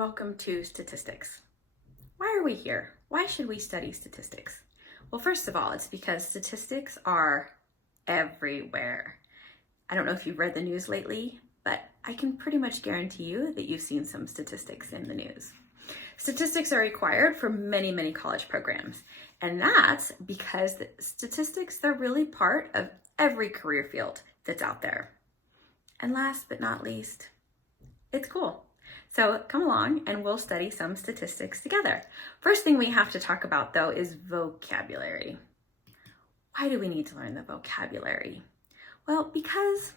Welcome to statistics. Why are we here? Why should we study statistics? Well, first of all, it's because statistics are everywhere. I don't know if you've read the news lately, but I can pretty much guarantee you that you've seen some statistics in the news. Statistics are required for many, many college programs, and that's because the statistics, they're really part of every career field that's out there. And last but not least, it's cool. So come along and we'll study some statistics together. First thing we have to talk about though is vocabulary. Why do we need to learn the vocabulary? Well, because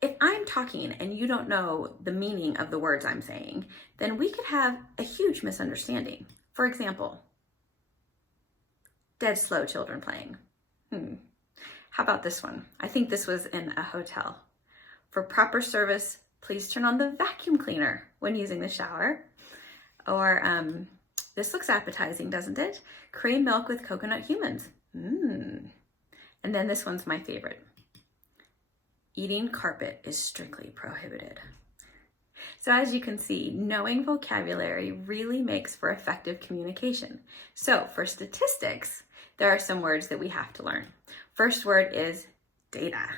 if I'm talking and you don't know the meaning of the words I'm saying, then we could have a huge misunderstanding. For example, dead slow children playing. How about this one? I think this was in a hotel. For proper service, please turn on the vacuum cleaner when using the shower. Or this looks appetizing, doesn't it? Cream milk with coconut humans. And then this one's my favorite. Eating carpet is strictly prohibited. So as you can see, knowing vocabulary really makes for effective communication. So for statistics, there are some words that we have to learn. First word is data.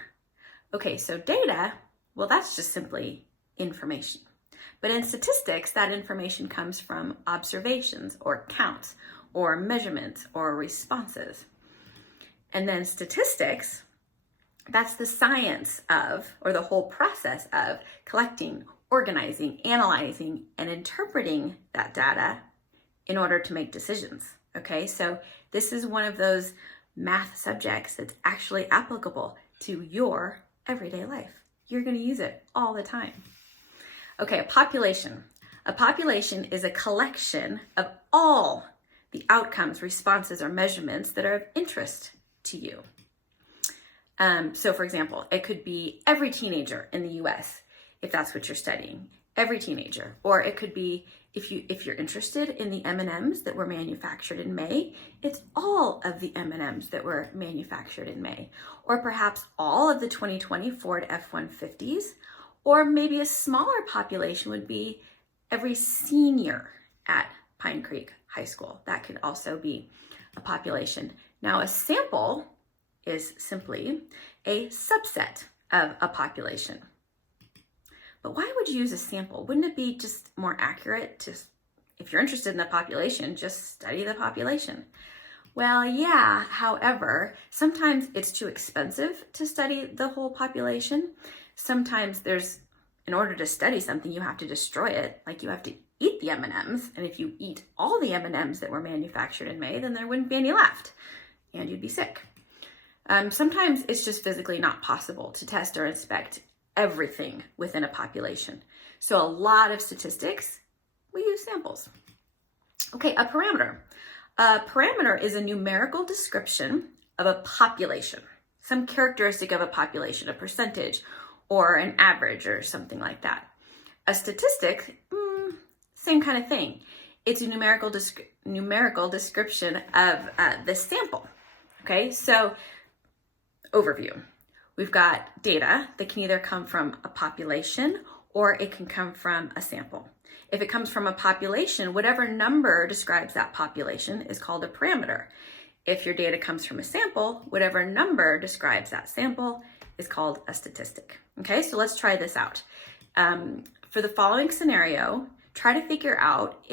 Okay, so data, well, that's just simply information. But in statistics, that information comes from observations or counts or measurements or responses. And then statistics, that's the science of, or the whole process of collecting, organizing, analyzing, and interpreting that data in order to make decisions. Okay, so this is one of those math subjects that's actually applicable to your everyday life. You're going to use it all the time. Okay, a population. A population is a collection of all the outcomes, responses, or measurements that are of interest to you. So for example, it could be every teenager in the US, if that's what you're studying, every teenager. Or it could be, if you're interested in the M&Ms that were manufactured in May, it's all of the M&Ms that were manufactured in May. Or perhaps all of the 2020 Ford F-150s, or maybe a smaller population would be every senior at Pine Creek High School. That could also be a population. Now, a sample is simply a subset of a population. But why would you use a sample? Wouldn't it be just more accurate to, if you're interested in the population, just study the population? Well, yeah, however, sometimes it's too expensive to study the whole population. Sometimes in order to study something, you have to destroy it. Like you have to eat the M&Ms. And if you eat all the M&Ms that were manufactured in May, then there wouldn't be any left and you'd be sick. Sometimes it's just physically not possible to test or inspect everything within a population. So a lot of statistics, we use samples. Okay, a parameter. A parameter is a numerical description of a population, some characteristic of a population, a percentage or an average or something like that. A statistic, same kind of thing. It's a numerical description of the sample. Okay, so overview. We've got data that can either come from a population or it can come from a sample. If it comes from a population, whatever number describes that population is called a parameter. If your data comes from a sample, whatever number describes that sample is called a statistic. Okay, so let's try this out. For the following scenario, try to figure out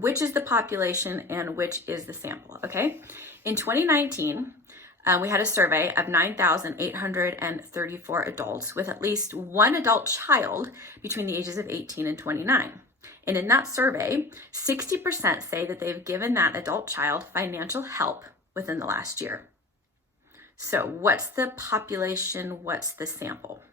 which is the population and which is the sample, okay? In 2019, we had a survey of 9,834 adults with at least one adult child between the ages of 18 and 29. And in that survey, 60% say that they've given that adult child financial help within the last year. So what's the population? What's the sample?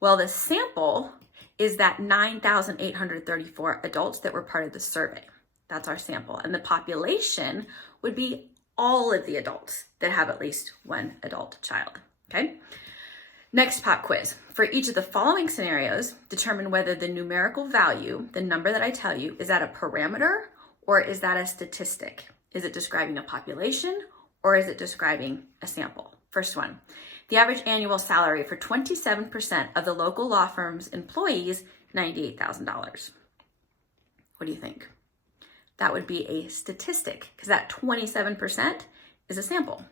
Well, the sample is that 9,834 adults that were part of the survey. That's our sample. And the population would be all of the adults that have at least one adult child, okay? Next pop quiz. For each of the following scenarios, determine whether the numerical value, the number that I tell you, is that a parameter or is that a statistic? Is it describing a population or is it describing a sample? First one, the average annual salary for 27% of the local law firm's employees $98,000. What do you think? That would be a statistic, because that 27% is a sample.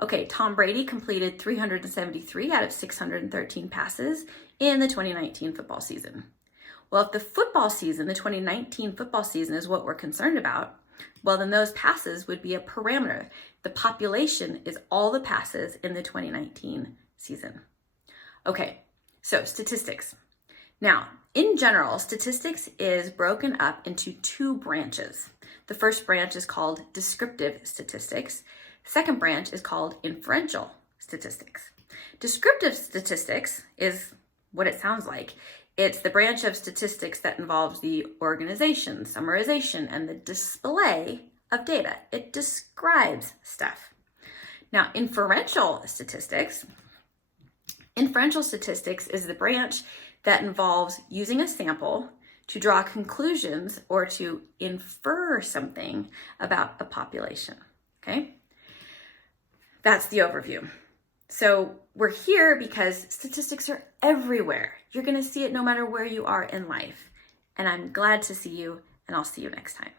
Okay, Tom Brady completed 373 out of 613 passes in the 2019 football season. Well, if the football season, the 2019 football season, is what we're concerned about, well, then those passes would be a parameter. The population is all the passes in the 2019 season. Okay, so statistics. Now, in general, statistics is broken up into two branches. The first branch is called descriptive statistics. Second branch is called inferential statistics. Descriptive statistics is what it sounds like. It's the branch of statistics that involves the organization, summarization, and the display of data. It describes stuff. Now, inferential statistics is the branch that involves using a sample to draw conclusions or to infer something about a population, okay? That's the overview. So we're here because statistics are everywhere. You're gonna see it no matter where you are in life. And I'm glad to see you, and I'll see you next time.